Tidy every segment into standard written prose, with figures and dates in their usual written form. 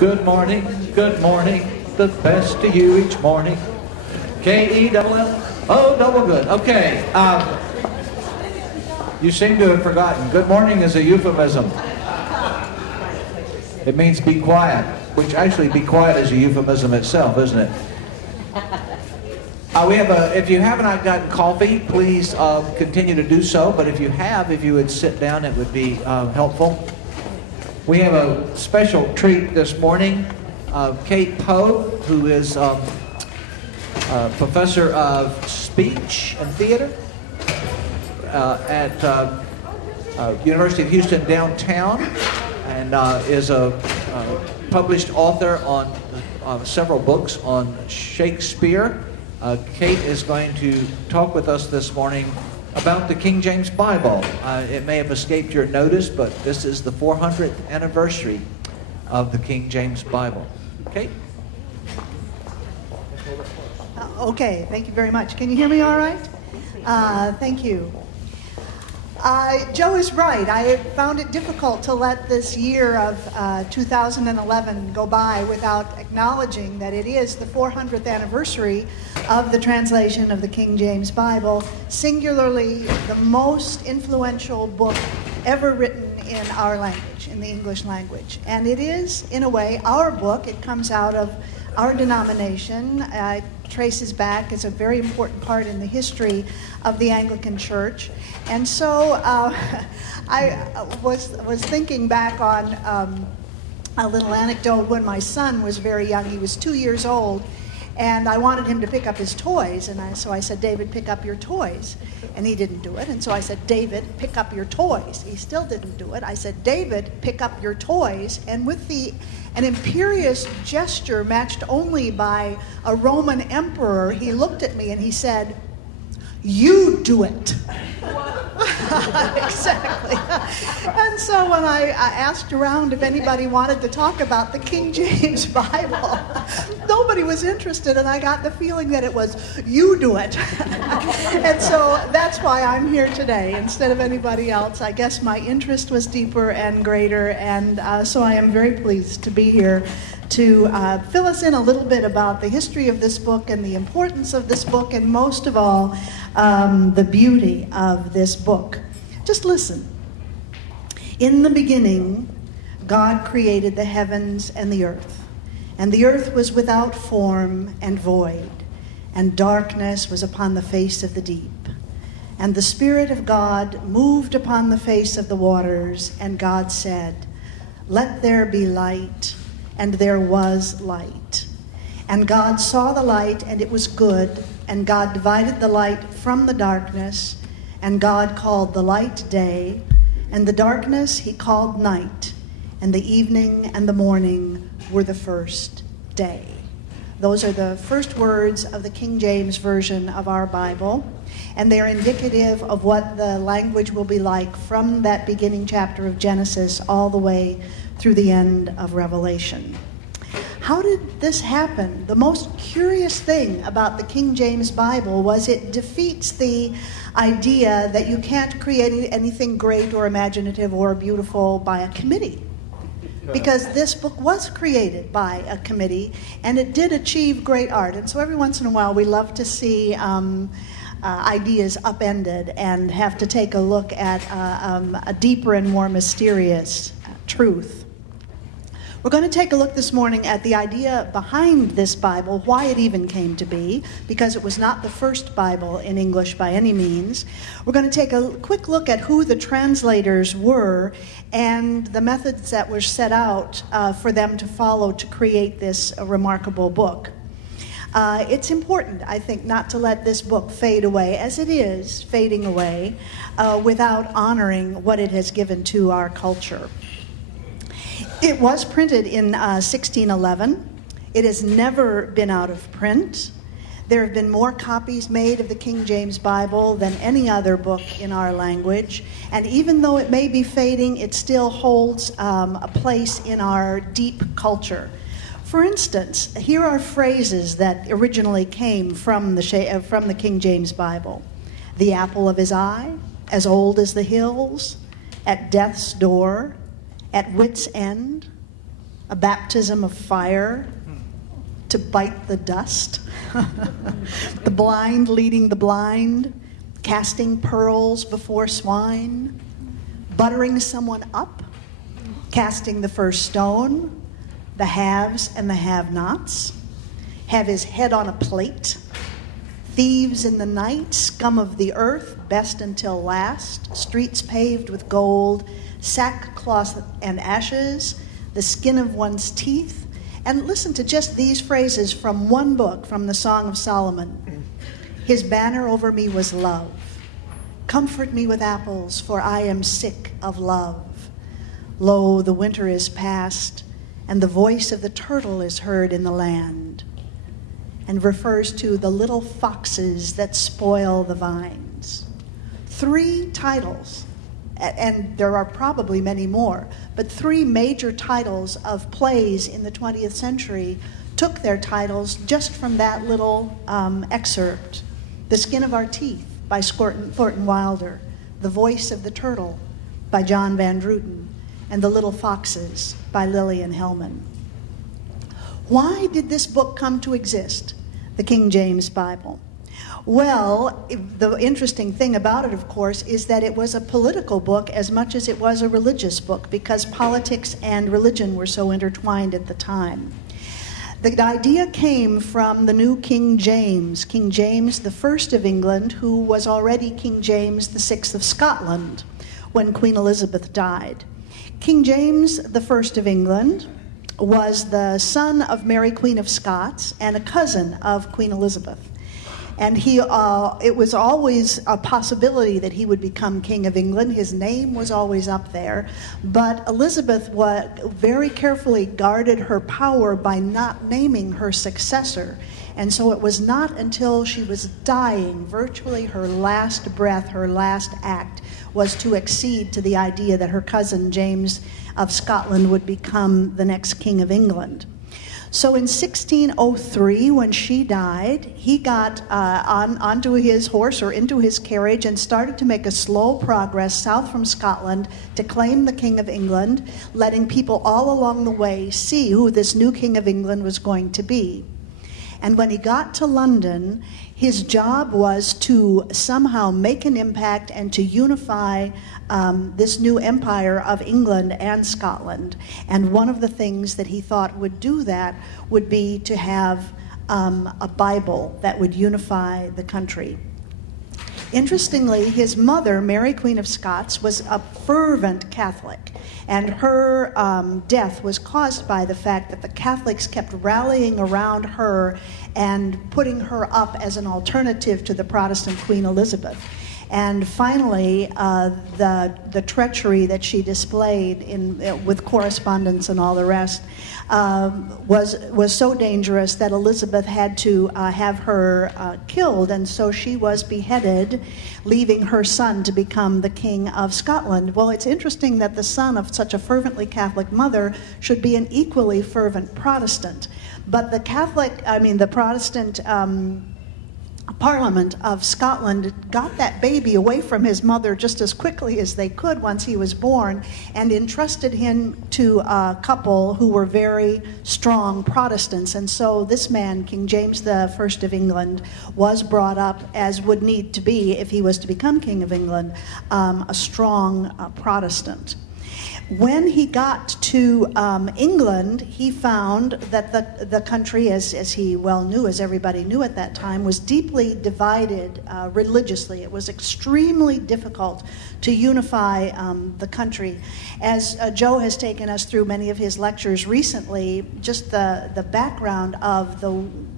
Good morning, the best to you each morning. K-E-double-L, double good. Okay, you seem to have forgotten. Good morning is a euphemism. It means be quiet, which actually be quiet is a euphemism itself, isn't it? If you haven't gotten coffee, please continue to do so. But if you would sit down, it would be helpful. We have a special treat this morning. Kate Poe, who is professor of speech and theater at University of Houston downtown, and is a published author on several books on Shakespeare. Kate is going to talk with us this morning about the King James Bible. It may have escaped your notice, but this is the 400th anniversary of the King James Bible. Kate? Okay, thank you very much. Can you hear me all right? Thank you. Joe is right. I found it difficult to let this year of 2011 go by without acknowledging that it is the 400th anniversary of the translation of the King James Bible, singularly the most influential book ever written in our language, in the English language. And it is, in a way, our book. It comes out of our denomination. It traces back as a very important part in the history of the Anglican Church. And so I was thinking back on a little anecdote when my son was very young. He was 2 years old, and I wanted him to pick up his toys. And so I said, David, pick up your toys. And he didn't do it. And so I said, David, pick up your toys. He still didn't do it. I said, David, pick up your toys. And with an imperious gesture matched only by a Roman emperor, he looked at me and he said, you do it. Exactly. And so when I asked around if anybody wanted to talk about the King James Bible, nobody was interested, and I got the feeling that it was, you do it. And so that's why I'm here today instead of anybody else. I guess my interest was deeper and greater, and so I am very pleased to be here to fill us in a little bit about the history of this book and the importance of this book, and most of all, the beauty of this book. Just listen. In the beginning, God created the heavens and the earth was without form and void, and darkness was upon the face of the deep. And the Spirit of God moved upon the face of the waters, and God said, let there be light. And there was light. And God saw the light, and it was good. And God divided the light from the darkness. And God called the light day, and the darkness he called night. And the evening and the morning were the first day. Those are the first words of the King James Version of our Bible. And they're indicative of what the language will be like from that beginning chapter of Genesis all the way through the end of Revelation. How did this happen? The most curious thing about the King James Bible was it defeats the idea that you can't create anything great or imaginative or beautiful by a committee. Because this book was created by a committee, and it did achieve great art. And so every once in a while we love to see ideas upended and have to take a look at a deeper and more mysterious truth. We're going to take a look this morning at the idea behind this Bible, why it even came to be, because it was not the first Bible in English by any means. We're going to take a quick look at who the translators were and the methods that were set out for them to follow to create this remarkable book. It's important, I think, not to let this book fade away, as it is fading away, without honoring what it has given to our culture. It was printed in 1611. It has never been out of print. There have been more copies made of the King James Bible than any other book in our language. And even though it may be fading, it still holds a place in our deep culture. For instance, here are phrases that originally came from the King James Bible. The apple of his eye, as old as the hills, at death's door, at wit's end, a baptism of fire to bite the dust, the blind leading the blind, casting pearls before swine, buttering someone up, casting the first stone, the haves and the have-nots, have his head on a plate, thieves in the night, scum of the earth, best until last, streets paved with gold, sackcloth and ashes, the skin of one's teeth. And listen to just these phrases from one book, from the Song of Solomon. His banner over me was love. Comfort me with apples, for I am sick of love. Lo, the winter is past, and the voice of the turtle is heard in the land. And refers to the little foxes that spoil the vines. 3 titles, and there are probably many more, but 3 major titles of plays in the 20th century took their titles just from that little excerpt. The Skin of Our Teeth by Thornton Wilder, The Voice of the Turtle by John Van Druten, and The Little Foxes by Lillian Hellman. Why did this book come to exist, the King James Bible? Well, the interesting thing about it, of course, is that it was a political book as much as it was a religious book, because politics and religion were so intertwined at the time. The idea came from the new King James the First of England, who was already King James the Sixth of Scotland when Queen Elizabeth died. King James the First of England was the son of Mary, Queen of Scots, and a cousin of Queen Elizabeth. And it was always a possibility that he would become King of England. His name was always up there. But Elizabeth very carefully guarded her power by not naming her successor. And so it was not until she was dying, virtually her last breath, her last act, was to accede to the idea that her cousin James of Scotland would become the next King of England. So in 1603, when she died, he got onto his horse or into his carriage and started to make a slow progress south from Scotland to claim the King of England, letting people all along the way see who this new King of England was going to be. And when he got to London, his job was to somehow make an impact and to unify this new empire of England and Scotland. And one of the things that he thought would do that would be to have a Bible that would unify the country. Interestingly, his mother, Mary, Queen of Scots, was a fervent Catholic, and her death was caused by the fact that the Catholics kept rallying around her and putting her up as an alternative to the Protestant Queen Elizabeth. And finally, the treachery that she displayed with correspondence and all the rest was so dangerous that Elizabeth had to have her killed, and so she was beheaded, leaving her son to become the King of Scotland. Well, it's interesting that the son of such a fervently Catholic mother should be an equally fervent Protestant. But the Protestant Parliament of Scotland got that baby away from his mother just as quickly as they could once he was born, and entrusted him to a couple who were very strong Protestants. And so this man, King James the First of England, was brought up, as would need to be if he was to become King of England, a strong Protestant. When he got to England, he found that the country, as he well knew, as everybody knew at that time, was deeply divided religiously. It was extremely difficult to unify the country. As Joe has taken us through many of his lectures recently, just the background of the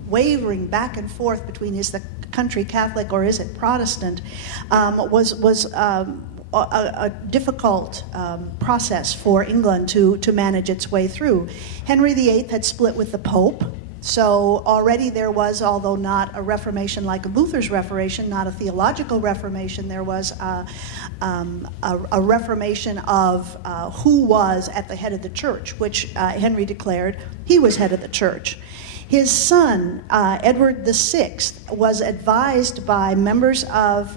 wavering back and forth between is the country Catholic or is it Protestant was a difficult process for England to manage its way through. Henry VIII had split with the Pope, so already there was, although not a Reformation like Luther's Reformation, not a theological Reformation, there was a reformation of who was at the head of the church, which Henry declared he was head of the church. His son, Edward VI, was advised by members of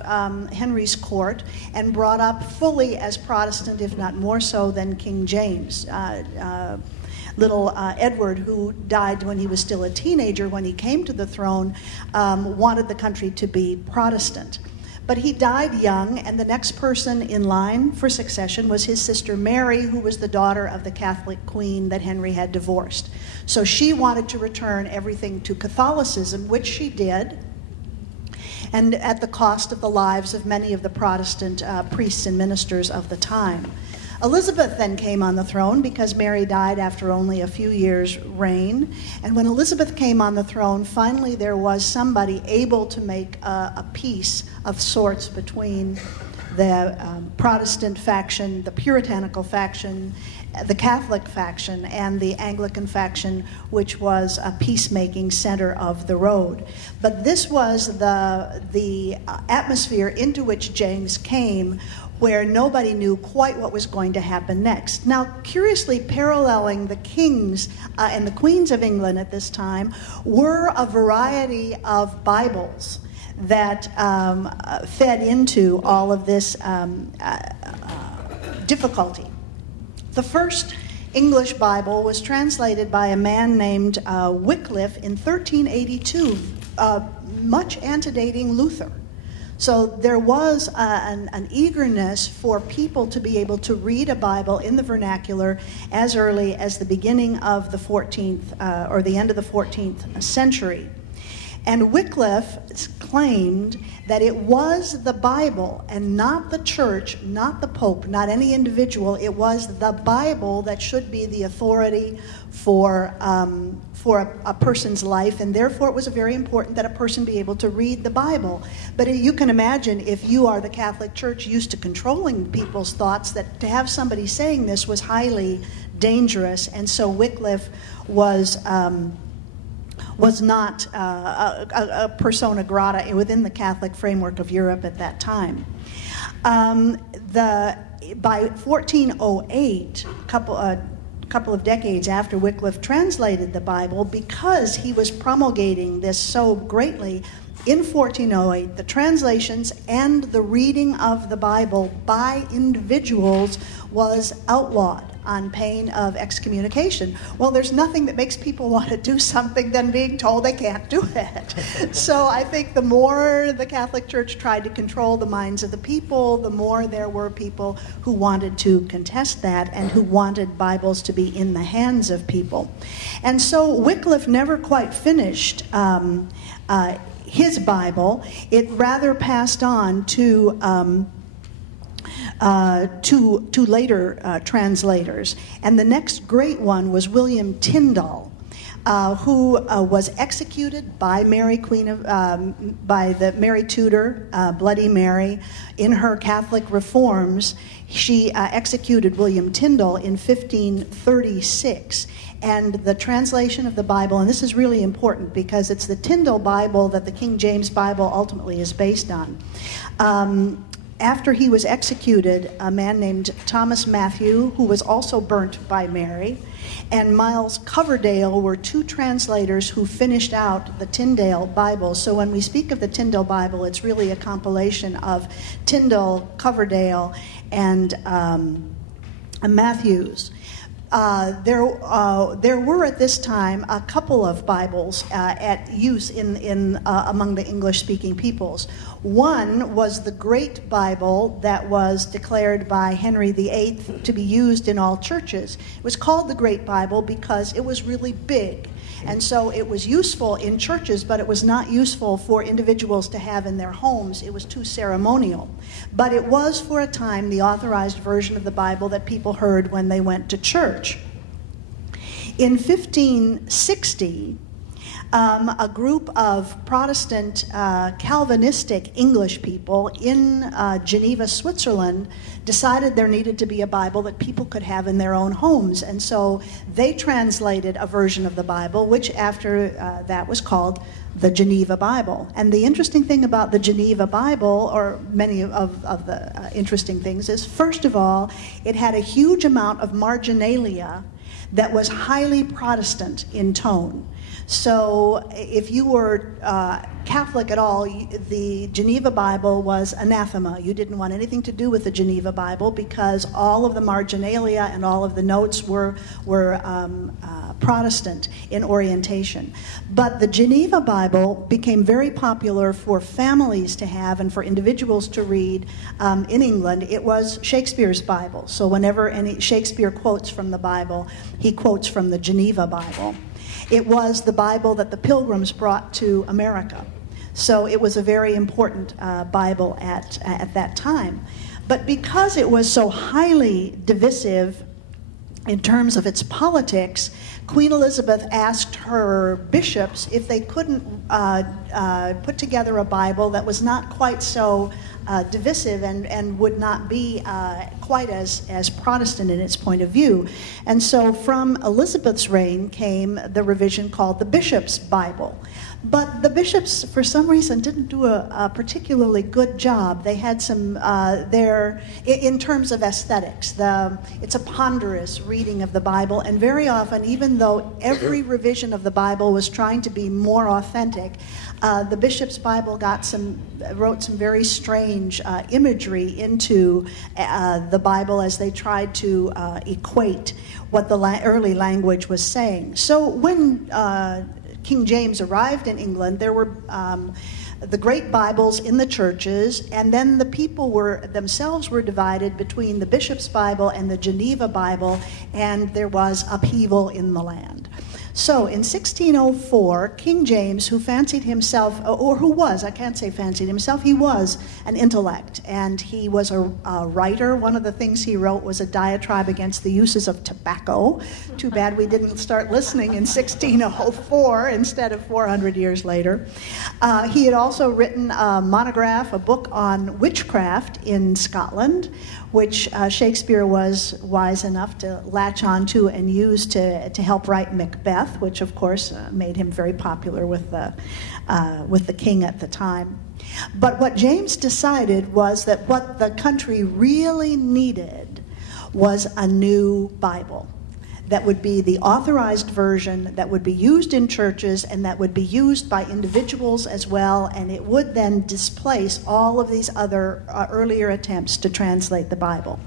Henry's court and brought up fully as Protestant, if not more so than King James. little Edward, who died when he was still a teenager when he came to the throne, wanted the country to be Protestant. But he died young, and the next person in line for succession was his sister Mary, who was the daughter of the Catholic queen that Henry had divorced. So she wanted to return everything to Catholicism, which she did, and at the cost of the lives of many of the Protestant priests and ministers of the time. Elizabeth then came on the throne because Mary died after only a few years' reign. And when Elizabeth came on the throne, finally there was somebody able to make a peace of sorts between the Protestant faction, the Puritanical faction, the Catholic faction, and the Anglican faction, which was a peacemaking center of the road. But this was the atmosphere into which James came, where nobody knew quite what was going to happen next. Now, curiously paralleling the kings and the queens of England at this time were a variety of Bibles that fed into all of this difficulty. The first English Bible was translated by a man named Wycliffe in 1382, much antedating Luther. So there was an eagerness for people to be able to read a Bible in the vernacular as early as the beginning of the 14th or the end of the 14th century. And Wycliffe claimed that it was the Bible and not the church, not the Pope, not any individual. It was the Bible that should be the authority for a person's life, and therefore it was very important that a person be able to read the Bible. But you can imagine, if you are the Catholic Church used to controlling people's thoughts, that to have somebody saying this was highly dangerous. And so Wycliffe was not a persona grata within the Catholic framework of Europe at that time. By 1408, couple of decades after Wycliffe translated the Bible, because he was promulgating this so greatly, in 1408, the translations and the reading of the Bible by individuals was outlawed on pain of excommunication. Well, there's nothing that makes people want to do something than being told they can't do it. So I think the more the Catholic Church tried to control the minds of the people, the more there were people who wanted to contest that and who wanted Bibles to be in the hands of people. And so Wycliffe never quite finished his Bible. It rather passed on to later translators. And the next great one was William Tyndale, who was executed by Mary Tudor, Bloody Mary, in her Catholic reforms. She executed William Tyndale in 1536. And the translation of the Bible, and this is really important because it's the Tyndale Bible that the King James Bible ultimately is based on. After he was executed, a man named Thomas Matthew, who was also burnt by Mary, and Miles Coverdale were two translators who finished out the Tyndale Bible. So when we speak of the Tyndale Bible, it's really a compilation of Tyndale, Coverdale, and Matthews. There were at this time a couple of Bibles at use in among the English-speaking peoples. One was the Great Bible that was declared by Henry VIII to be used in all churches. It was called the Great Bible because it was really big. And so it was useful in churches, but it was not useful for individuals to have in their homes. It was too ceremonial. But it was, for a time, the authorized version of the Bible that people heard when they went to church. In 1560, a group of Protestant Calvinistic English people in Geneva, Switzerland, decided there needed to be a Bible that people could have in their own homes. And so they translated a version of the Bible, which after that was called the Geneva Bible. And the interesting thing about the Geneva Bible, or many of the interesting things, is first of all, it had a huge amount of marginalia that was highly Protestant in tone. So if you were Catholic at all, the Geneva Bible was anathema. You didn't want anything to do with the Geneva Bible because all of the marginalia and all of the notes were Protestant in orientation. But the Geneva Bible became very popular for families to have and for individuals to read in England. It was Shakespeare's Bible. So whenever Shakespeare quotes from the Bible, he quotes from the Geneva Bible. It was the Bible that the Pilgrims brought to America. So it was a very important Bible at that time. But because it was so highly divisive in terms of its politics, Queen Elizabeth asked her bishops if they couldn't put together a Bible that was not quite so divisive and would not be quite as Protestant in its point of view. And so from Elizabeth's reign came the revision called the Bishop's Bible. But the bishops, for some reason, didn't do a particularly good job. They had some, in terms of aesthetics, it's a ponderous reading of the Bible, and very often, even though every revision of the Bible was trying to be more authentic, the Bishop's Bible wrote some very strange imagery into the Bible as they tried to equate what the early language was saying. So when King James arrived in England, there were the great Bibles in the churches, and then the people themselves were divided between the Bishop's Bible and the Geneva Bible, and there was upheaval in the land. So in 1604, King James, who fancied himself, or who was, I can't say fancied himself, he was an intellect, and he was a writer. One of the things he wrote was a diatribe against the uses of tobacco. Too bad we didn't start listening in 1604 instead of 400 years later. He had also written a monograph, a book on witchcraft in Scotland, which Shakespeare was wise enough to latch on to and use to help write Macbeth, which of course made him very popular with the king at the time. But what James decided was that what the country really needed was a new Bible that would be the authorized version, that would be used in churches, and that would be used by individuals as well, and it would then displace all of these other earlier attempts to translate the Bible.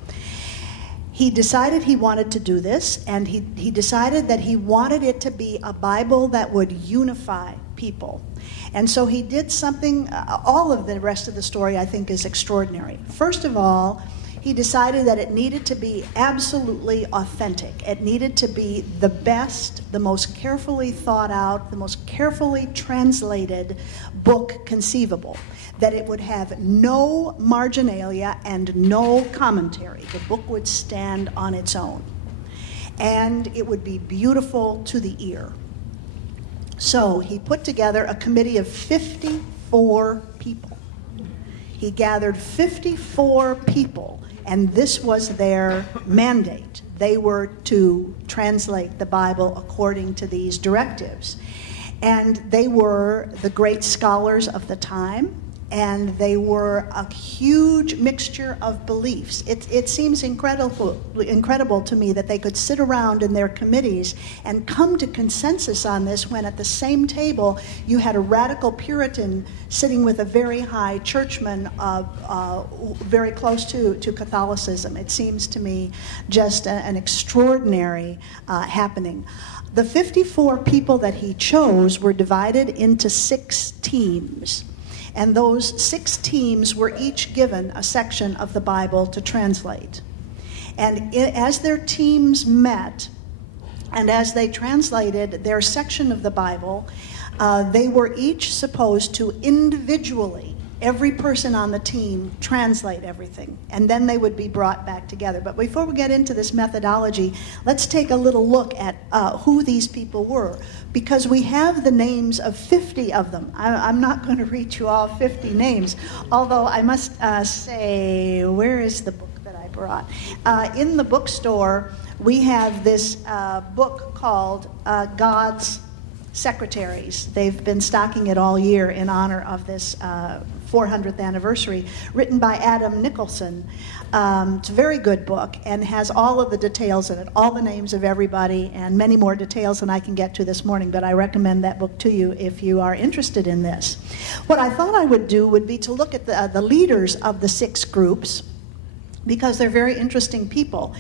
He decided he wanted to do this, and he decided that he wanted it to be a Bible that would unify people. And so he did something, all of the rest of the story I think is extraordinary. First of all, he decided that it needed to be absolutely authentic. It needed to be the best, the most carefully thought out, the most carefully translated book conceivable. That it would have no marginalia and no commentary. The book would stand on its own. And it would be beautiful to the ear. So he put together a committee of 54 people. He gathered 54 people, and this was their mandate. They were to translate the Bible according to these directives. And they were the great scholars of the time, and they were a huge mixture of beliefs. It seems incredible to me that they could sit around in their committees and come to consensus on this when at the same table you had a radical Puritan sitting with a very high churchman very close to Catholicism. It seems to me just an extraordinary happening. The 54 people that he chose were divided into 6 teams. And those 6 teams were each given a section of the Bible to translate. And as their teams met, and as they translated their section of the Bible, they were each supposed to individually, every person on the team, translate everything. And then they would be brought back together. But before we get into this methodology, let's take a little look at who these people were. Because we have the names of 50 of them. I'm not going to read you all 50 names, although I must say, where is the book that I brought? In the bookstore, we have this book called God's Secretaries. They've been stocking it all year in honor of this 400th anniversary, written by Adam Nicholson. It's a very good book and has all of the details in it, all the names of everybody, and many more details than I can get to this morning, but I recommend that book to you if you are interested in this. What I thought I would do would be to look at the leaders of the 6 groups, because they're very interesting people.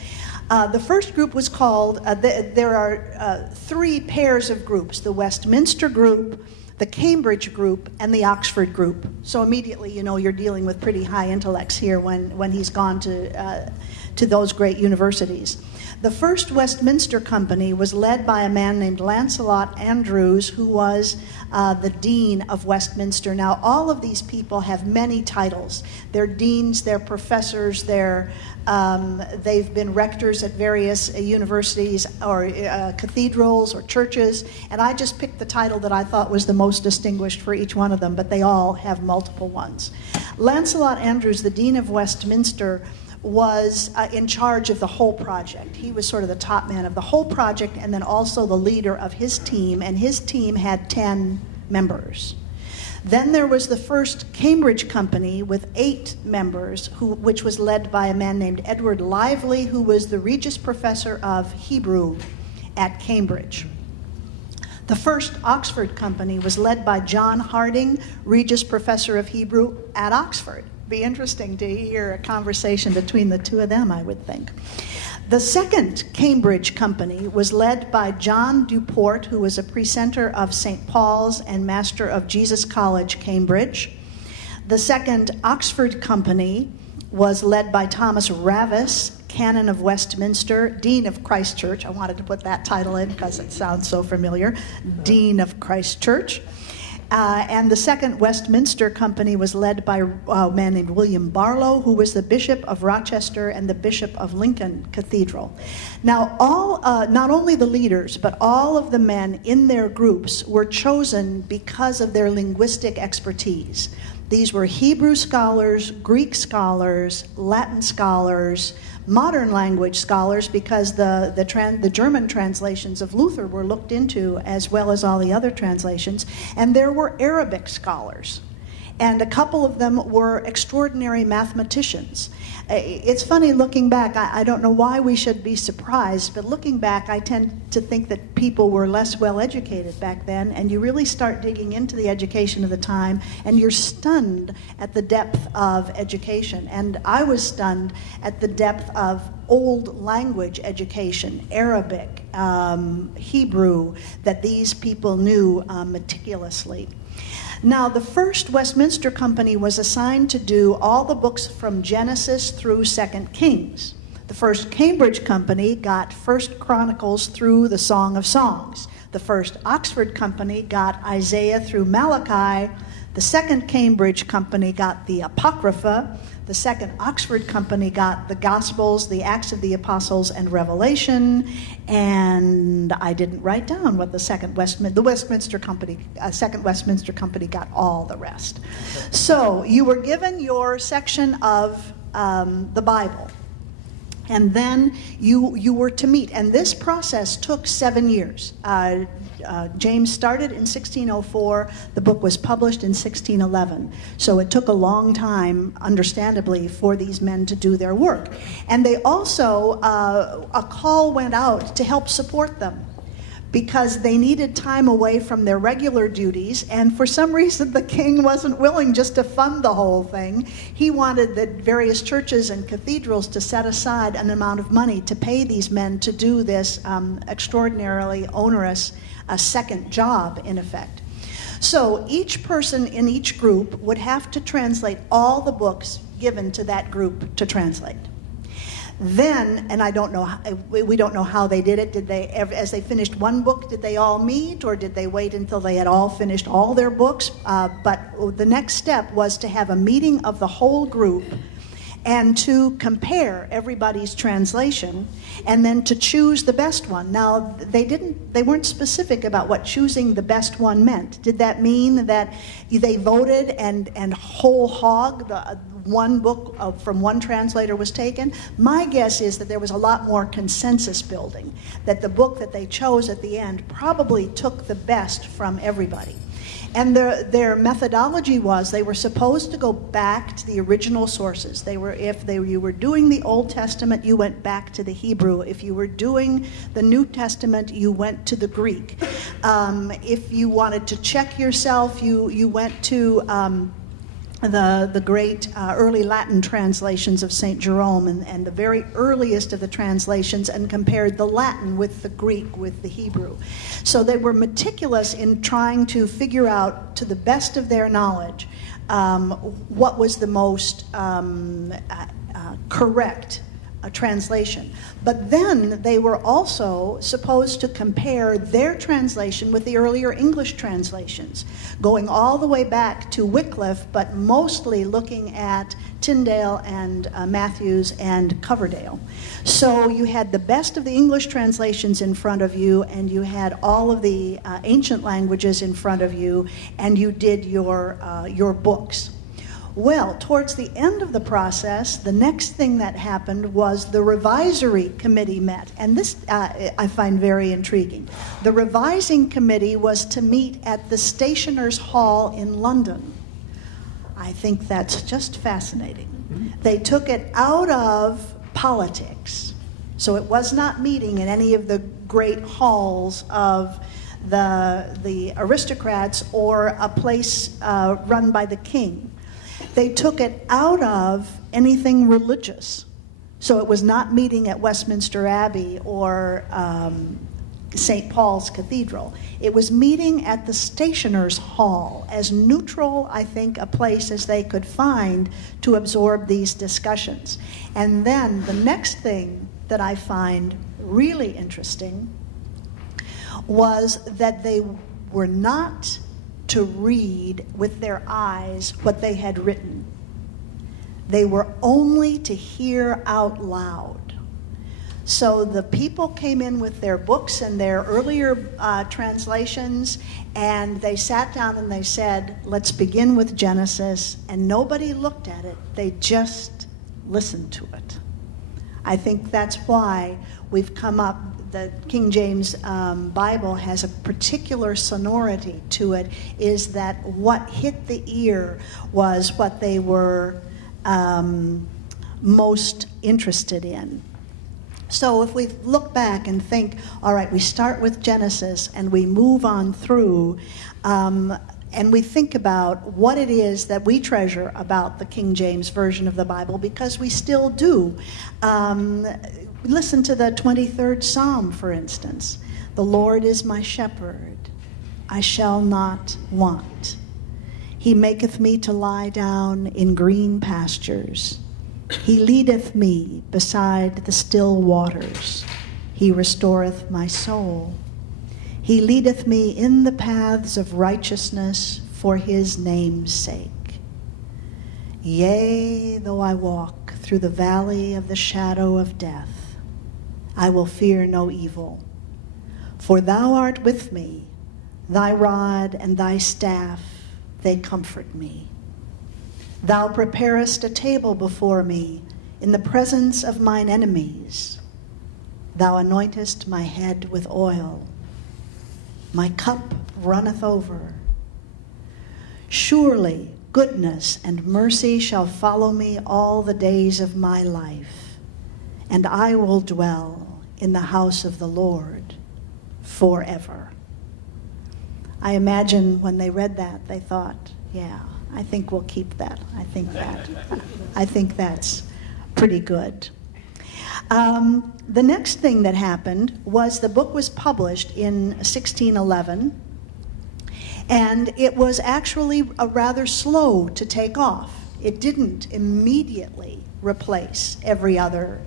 The first group was called, there are 3 pairs of groups: the Westminster group, the Cambridge group, and the Oxford group. So immediately you know you're dealing with pretty high intellects here when he's gone to those great universities. The first Westminster Company was led by a man named Lancelot Andrewes, who was the Dean of Westminster. Now, all of these people have many titles. They're deans, they're professors, they've been rectors at various universities or cathedrals or churches, and I just picked the title that I thought was the most distinguished for each one of them, but they all have multiple ones. Lancelot Andrewes, the Dean of Westminster, was in charge of the whole project. He was sort of the top man of the whole project and then also the leader of his team, and his team had 10 members. Then there was the first Cambridge Company with 8 members, which was led by a man named Edward Lively, who was the Regius Professor of Hebrew at Cambridge. The first Oxford Company was led by John Harding, Regius Professor of Hebrew at Oxford. Be interesting to hear a conversation between the two of them, I would think. The second Cambridge Company was led by John Duport, who was a precentor of St. Paul's and master of Jesus College, Cambridge. The second Oxford Company was led by Thomas Ravis, Canon of Westminster, Dean of Christ Church. I wanted to put that title in because it sounds so familiar. Dean of Christ Church. And the second Westminster Company was led by a man named William Barlow, who was the Bishop of Rochester and the Bishop of Lincoln Cathedral. Now, not only the leaders, but all of the men in their groups were chosen because of their linguistic expertise. These were Hebrew scholars, Greek scholars, Latin scholars, modern language scholars, because the German translations of Luther were looked into as well as all the other translations, and there were Arabic scholars. And a couple of them were extraordinary mathematicians. It's funny looking back, I don't know why we should be surprised, but looking back, I tend to think that people were less well educated back then, and you really start digging into the education of the time, and you're stunned at the depth of education. And I was stunned at the depth of old language education, Arabic, Hebrew, that these people knew meticulously. Now, the first Westminster Company was assigned to do all the books from Genesis through 2 Kings. The first Cambridge Company got 1 Chronicles through the Song of Songs. The first Oxford Company got Isaiah through Malachi. The second Cambridge Company got the Apocrypha. The second Oxford Company got the Gospels, the Acts of the Apostles, and Revelation. And I didn't write down what the second Westminster Company got all the rest. So you were given your section of the Bible, and then you were to meet. And this process took 7 years. James started in 1604. The book was published in 1611. So it took a long time, understandably, for these men to do their work. And they also, a call went out to help support them, because they needed time away from their regular duties, and for some reason the king wasn't willing just to fund the whole thing. He wanted the various churches and cathedrals to set aside an amount of money to pay these men to do this extraordinarily onerous second job, in effect. So each person in each group would have to translate all the books given to that group to translate. Then, and we don't know how they did it. Did they, as they finished one book, did they all meet, or did they wait until they had all finished all their books? But the next step was to have a meeting of the whole group and to compare everybody's translation, and then to choose the best one. Now, they weren't specific about what choosing the best one meant. Did that mean that they voted and whole hog one book from one translator was taken, my guess is that there was a lot more consensus building, that the book that they chose at the end probably took the best from everybody. And their methodology was they were supposed to go back to the original sources. You were doing the Old Testament, you went back to the Hebrew. If you were doing the New Testament, you went to the Greek. If you wanted to check yourself, you went to the great early Latin translations of St. Jerome and the very earliest of the translations, and compared the Latin with the Greek, with the Hebrew. So they were meticulous in trying to figure out, to the best of their knowledge, what was the most correct translation. But then they were also supposed to compare their translation with the earlier English translations, going all the way back to Wycliffe, but mostly looking at Tyndale and Matthews and Coverdale. So you had the best of the English translations in front of you, and you had all of the ancient languages in front of you, and you did your books. Well, towards the end of the process, the next thing that happened was the revisory committee met. And this I find very intriguing. The revising committee was to meet at the Stationers' Hall in London. I think that's just fascinating. They took it out of politics. So it was not meeting in any of the great halls of the aristocrats or a place run by the king. They took it out of anything religious. So it was not meeting at Westminster Abbey or St. Paul's Cathedral. It was meeting at the Stationers' Hall, as neutral, I think, a place as they could find to absorb these discussions. And then the next thing that I find really interesting was that they were not to read with their eyes what they had written. They were only to hear out loud. So the people came in with their books and their earlier translations, and they sat down and they said, let's begin with Genesis, and nobody looked at it. They just listened to it. I think that's why we've come up, the King James Bible has a particular sonority to it, is that what hit the ear was what they were most interested in. So if we look back and think, all right, we start with Genesis and we move on through, and we think about what it is that we treasure about the King James Version of the Bible, because we still do. Listen to the 23rd Psalm, for instance. The Lord is my shepherd, I shall not want. He maketh me to lie down in green pastures. He leadeth me beside the still waters. He restoreth my soul. He leadeth me in the paths of righteousness for his name's sake. Yea, though I walk through the valley of the shadow of death, I will fear no evil. For thou art with me, thy rod and thy staff, they comfort me. Thou preparest a table before me in the presence of mine enemies. Thou anointest my head with oil. My cup runneth over. Surely goodness and mercy shall follow me all the days of my life, and I will dwell in the house of the Lord forever. I imagine when they read that, they thought, yeah, I think we'll keep that. I think that's pretty good. The next thing that happened was the book was published in 1611, and it was actually rather slow to take off. It didn't immediately replace every other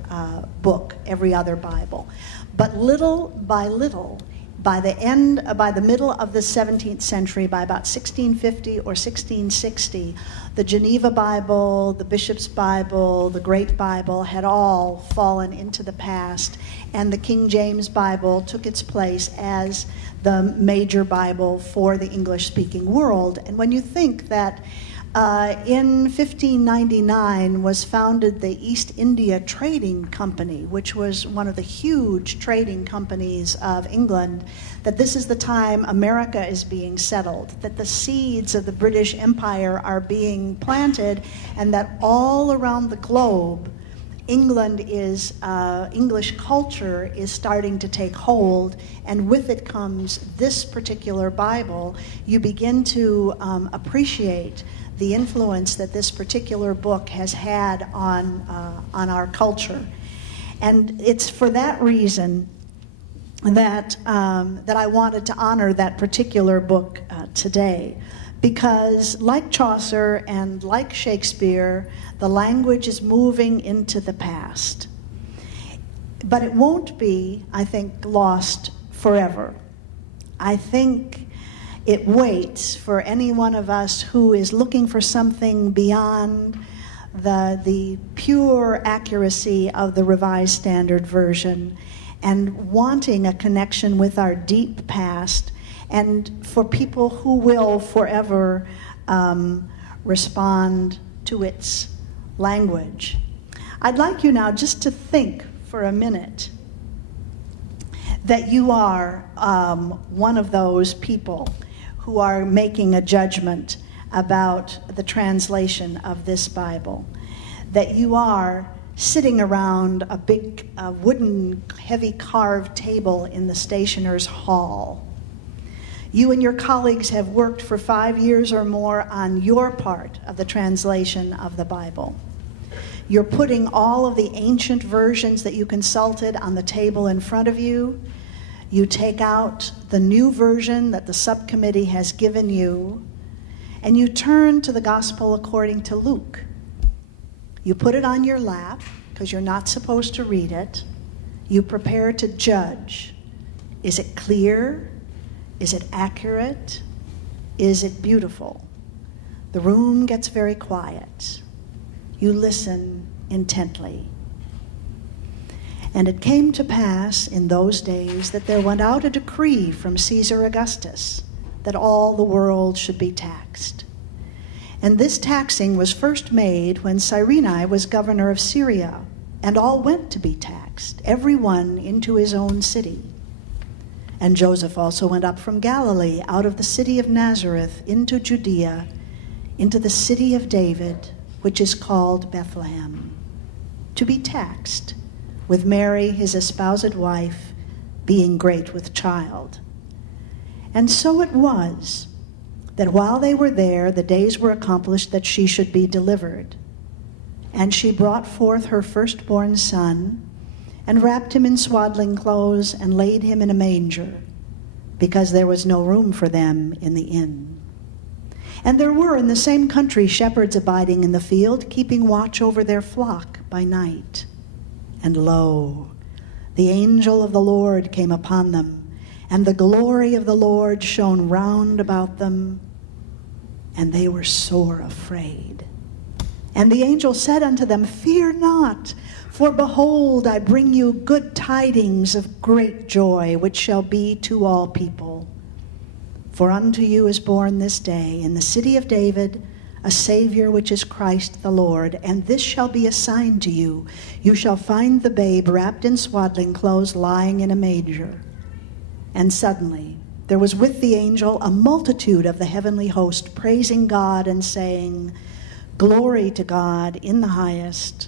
book, every other Bible. But little by little, by the middle of the 17th century, by about 1650 or 1660, the Geneva Bible, the Bishop's Bible, the Great Bible had all fallen into the past, and the King James Bible took its place as the major Bible for the English-speaking world. And when you think that In 1599 was founded the East India Trading Company, which was one of the huge trading companies of England, that this is the time America is being settled, that the seeds of the British Empire are being planted, and that all around the globe, English culture is starting to take hold, and with it comes this particular Bible. You begin to appreciate the influence that this particular book has had on our culture. And it's for that reason that I wanted to honor that particular book today. Because like Chaucer and like Shakespeare, the language is moving into the past. But it won't be, I think, lost forever. I think it waits for any one of us who is looking for something beyond the pure accuracy of the Revised Standard Version and wanting a connection with our deep past, and for people who will forever respond to its language. I'd like you now just to think for a minute that you are one of those people who are making a judgment about the translation of this Bible, that you are sitting around a big wooden, heavy carved table in the stationer's hall. You and your colleagues have worked for 5 years or more on your part of the translation of the Bible. You're putting all of the ancient versions that you consulted on the table in front of you. You take out the new version that the subcommittee has given you, and you turn to the Gospel according to Luke. You put it on your lap, because you're not supposed to read it. You prepare to judge. Is it clear? Is it accurate? Is it beautiful? The room gets very quiet. You listen intently. And it came to pass in those days that there went out a decree from Caesar Augustus that all the world should be taxed. And this taxing was first made when Cyrene was governor of Syria, and all went to be taxed, every one into his own city. And Joseph also went up from Galilee, out of the city of Nazareth, into Judea, into the city of David, which is called Bethlehem, to be taxed, with Mary, his espoused wife, being great with child. And so it was that while they were there, the days were accomplished that she should be delivered. And she brought forth her firstborn son, and wrapped him in swaddling clothes, and laid him in a manger, because there was no room for them in the inn. And there were in the same country shepherds abiding in the field, keeping watch over their flock by night. And lo, the angel of the Lord came upon them, and the glory of the Lord shone round about them, and they were sore afraid. And the angel said unto them, Fear not, for behold, I bring you good tidings of great joy, which shall be to all people. For unto you is born this day in the city of David a Savior, which is Christ the Lord. And this shall be a sign to you. You shall find the babe wrapped in swaddling clothes, lying in a manger. And suddenly there was with the angel a multitude of the heavenly host, praising God and saying, Glory to God in the highest,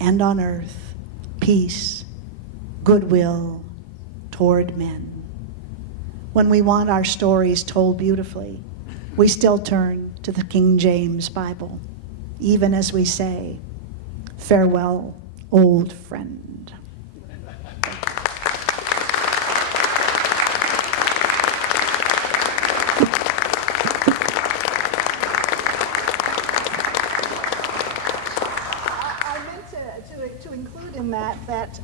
and on earth peace, goodwill toward men. When we want our stories told beautifully, we still turn to the King James Bible, even as we say, Farewell, old friend. I meant to include in that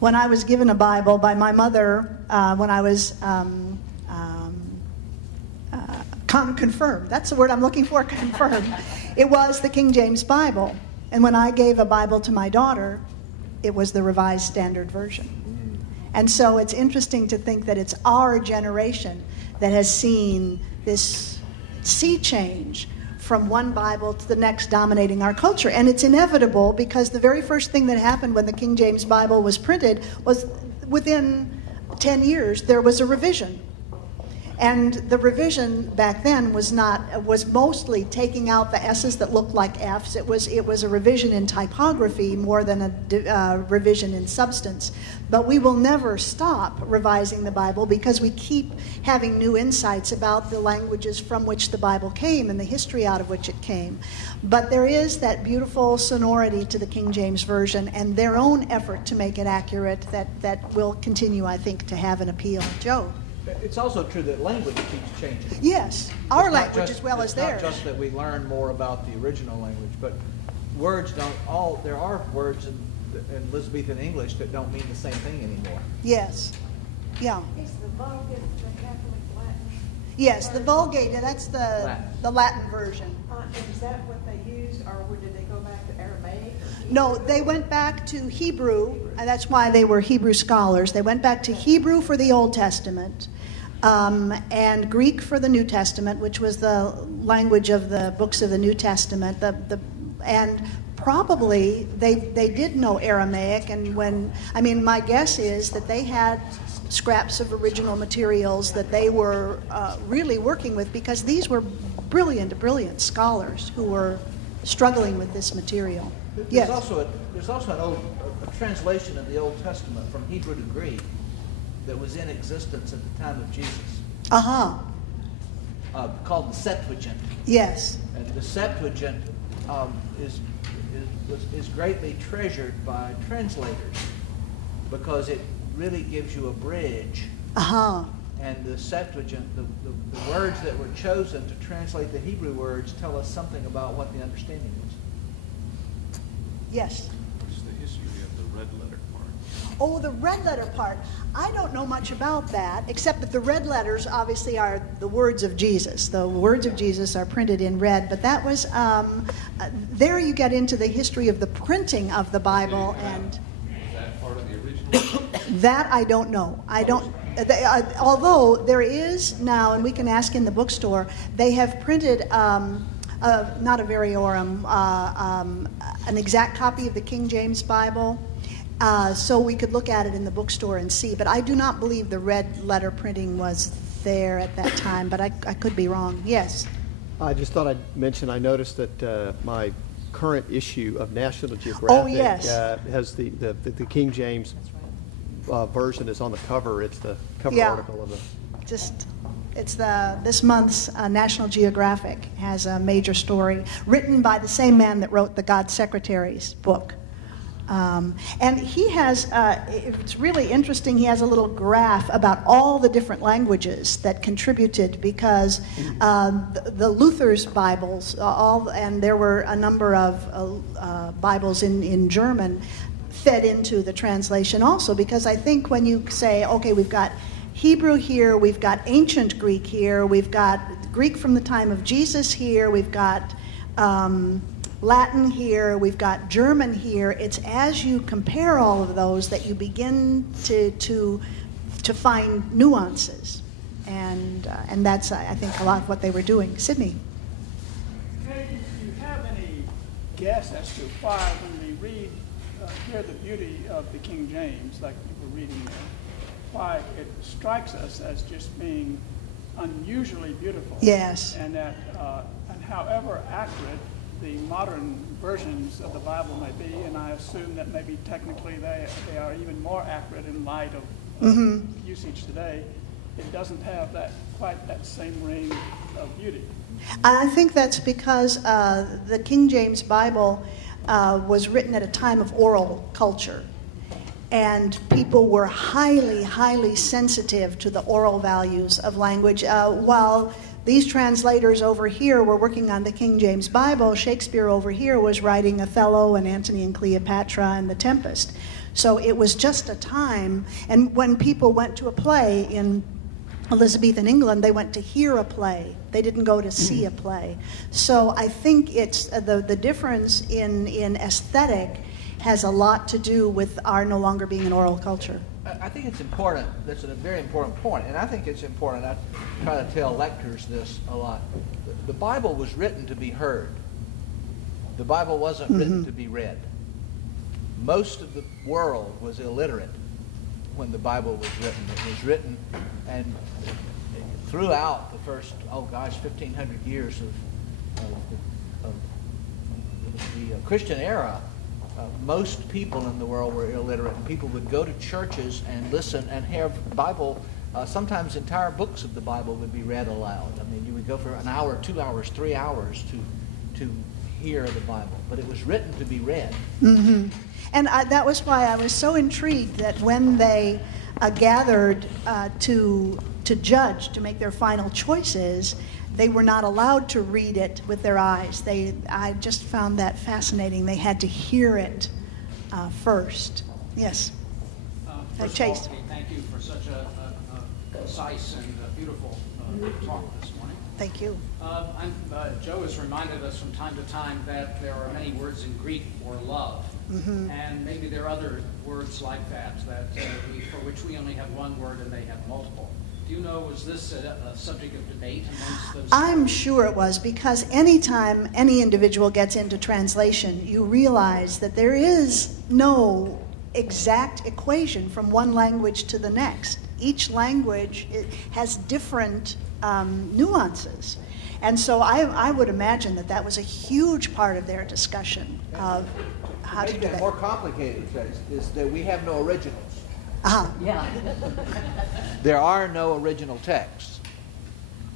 when I was given a Bible by my mother when I was confirmed. That's the word I'm looking for, confirmed. It was the King James Bible. And when I gave a Bible to my daughter, it was the Revised Standard Version. And so it's interesting to think that it's our generation that has seen this sea change from one Bible to the next dominating our culture. And it's inevitable because the very first thing that happened when the King James Bible was printed was within 10 years there was a revision. And the revision back then was mostly taking out the S's that looked like F's. It was a revision in typography more than a revision in substance. But we will never stop revising the Bible because we keep having new insights about the languages from which the Bible came and the history out of which it came. But there is that beautiful sonority to the King James Version and their own effort to make it accurate that will continue, I think, to have an appeal. Joe? It's also true that language keeps changing. Yes, our language as well as theirs. It's not just that we learn more about the original language, but words there are words in Elizabethan English that don't mean the same thing anymore. Yes, yeah. Is the Vulgate the Catholic Latin? Yes, the Vulgate, that's the Latin version. And is that what they used, or did they go back to Aramaic? No, they went back to Hebrew, and that's why they were Hebrew scholars. They went back to Hebrew for the Old Testament, and Greek for the New Testament, which was the language of the books of the New Testament. And probably they did know Aramaic, and my guess is that they had scraps of original materials that they were really working with, because these were brilliant scholars who were struggling with this material. There's also a translation of the Old Testament from Hebrew to Greek that was in existence at the time of Jesus. Called the Septuagint. Yes. And the Septuagint is greatly treasured by translators because it really gives you a bridge. And the Septuagint, the words that were chosen to translate the Hebrew words tell us something about what the understanding is. Yes. What's the history of the red letter part? Oh, the red letter part. I don't know much about that, except that the red letters obviously are the words of Jesus. The words of Jesus are printed in red, but that was, there you get into the history of the printing of the Bible. And Is that part of the original? that I don't know. Although there is now, and we can ask in the bookstore, they have printed, not a variorum, an exact copy of the King James Bible, so we could look at it in the bookstore and see. But I do not believe the red letter printing was there at that time, but I could be wrong. Yes? I just thought I'd mention, I noticed that my current issue of National Geographic has the King James version is on the cover. It's the cover article of the... This month's National Geographic has a major story written by the same man that wrote the God Secretary's book. And he has, it's really interesting, he has a little graph about all the different languages that contributed, because the Luther's Bibles, and there were a number of Bibles in German, fed into the translation also, because I think when you say, okay, we've got Hebrew here, we've got ancient Greek here, we've got Greek from the time of Jesus here, we've got Latin here, we've got German here. It's as you compare all of those that you begin to find nuances, and that's, I think, a lot of what they were doing. Sydney? Kay, do you have any guess as to why, when we hear the beauty of the King James, like we were reading there, why it strikes us as just being unusually beautiful? Yes. And that, and however accurate the modern versions of the Bible may be, and I assume that maybe technically they are even more accurate in light of usage today, it doesn't have quite that same ring of beauty. I think that's because the King James Bible was written at a time of oral culture, and people were highly sensitive to the oral values of language. While these translators over here were working on the King James Bible, Shakespeare over here was writing Othello and Antony and Cleopatra and The Tempest. So it was just a time, and when people went to a play in Elizabethan England, they went to hear a play. They didn't go to see a play. So I think it's the difference in aesthetic has a lot to do with our no longer being an oral culture. I think it's important. That's a very important point, and I think it's important. I try to tell lectors this a lot. The Bible was written to be heard. The Bible wasn't written to be read. Most of the world was illiterate when the Bible was written. It was written, and throughout the first, 1,500 years of the Christian era, most people in the world were illiterate, and people would go to churches and listen and have Bible. Sometimes entire books of the Bible would be read aloud. I mean, you would go for an hour, 2 hours, 3 hours to hear the Bible, but it was written to be read. Mm-hmm. And that was why I was so intrigued that when they gathered to judge, to make their final choices, they were not allowed to read it with their eyes. I just found that fascinating. They had to hear it first. Yes. First Chase. of all, thank you for such a concise and beautiful talk this morning. Thank you. Joe has reminded us from time to time that there are many words in Greek for love, and maybe there are other words like that for which we only have one word and they have multiple. Do you know, was this a subject of debate amongst those? I'm sure it was, because anytime any individual gets into translation, you realize that there is no exact equation from one language to the next. Each language has different nuances. And so I would imagine that was a huge part of their discussion of how to do that. More complicated is that we have no originals. Yeah. There are no original texts.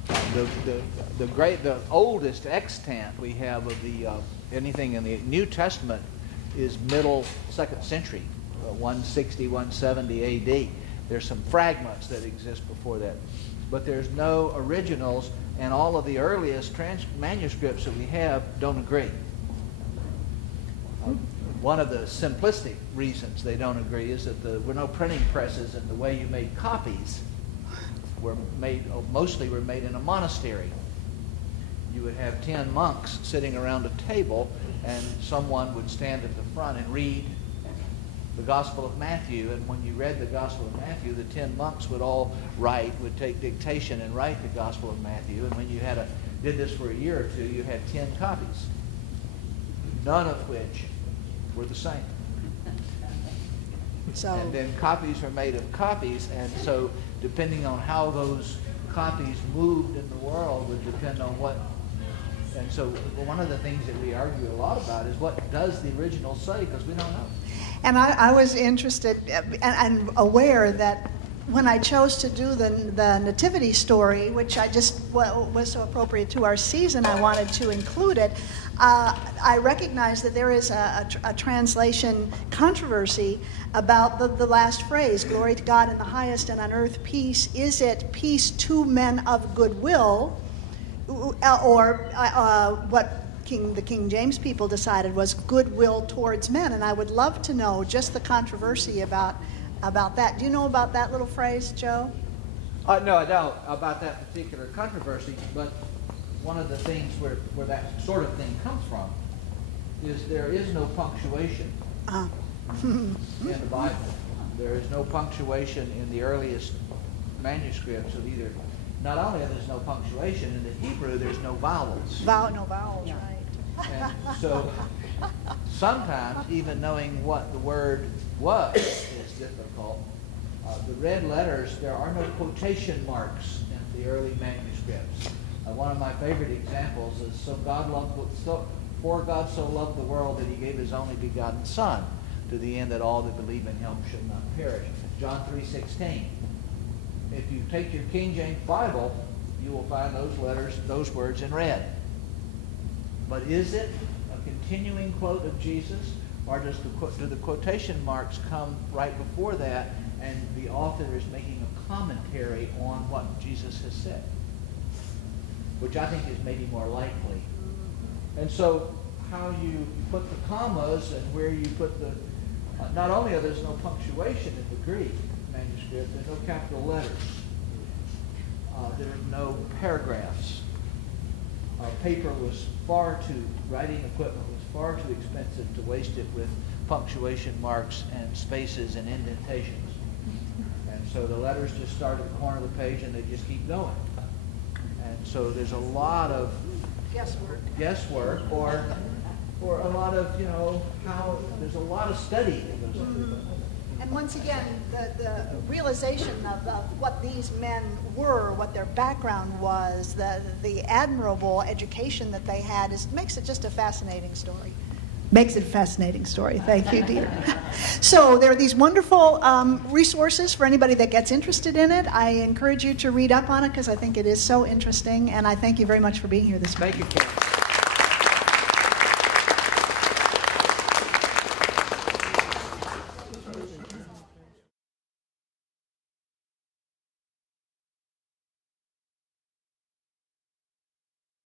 The oldest extant we have of anything in the New Testament is middle 2nd century, 160, 170 A.D. There's some fragments that exist before that, but there's no originals, and all of the earliest manuscripts that we have don't agree. One of the simplistic reasons they don't agree is that there were no printing presses, and the way you made copies mostly were made in a monastery. You would have 10 monks sitting around a table, and someone would stand at the front and read the Gospel of Matthew, and when you read the Gospel of Matthew, the 10 monks would all would take dictation and write the Gospel of Matthew, and when you did this for a year or two, you had 10 copies, none of which were the same. And then copies are made of copies, and so depending on how those copies moved in the world would depend on what. And so one of the things that we argue a lot about is what does the original say, because we don't know. And I was interested and aware that when I chose to do the nativity story, which I just was so appropriate to our season, I wanted to include it. I recognize that there is a translation controversy about the last phrase, glory to God in the highest and on earth peace. Is it peace to men of goodwill, or what the King James people decided was goodwill towards men? And I would love to know just the controversy about that. Do you know about that little phrase, Joe? No, I don't about that particular controversy, but one of the things where that sort of thing comes from is there is no punctuation in the Bible. There is no punctuation in the earliest manuscripts of either. Not only there's no punctuation, in the Hebrew there's no vowels. No vowels, right. And so sometimes even knowing what the word was is difficult. The red letters, there are no quotation marks in the early manuscripts. One of my favorite examples is, for God so loved the world that he gave his only begotten Son, to the end that all that believe in him should not perish. John 3:16. If you take your King James Bible, you will find those words in red. But is it a continuing quote of Jesus, or do the quotation marks come right before that, and the author is making a commentary on what Jesus has said, which I think is maybe more likely. And so how you put the commas and where you put not only are there no punctuation in the Greek manuscript, there's no capital letters. There's no paragraphs. Writing equipment was far too expensive to waste it with punctuation marks and spaces and indentations. so the letters just start at the corner of the page and they just keep going. And so there's a lot of guesswork or a lot of, there's a lot of study that goes into it. And once again, the realization of what these men were, what their background was, the admirable education that they had, makes it just a fascinating story. Makes it a fascinating story. Thank you, Dieter. So there are these wonderful resources for anybody that gets interested in it. I encourage you to read up on it because I think it is so interesting, and I thank you very much for being here this morning. Thank you, Karen.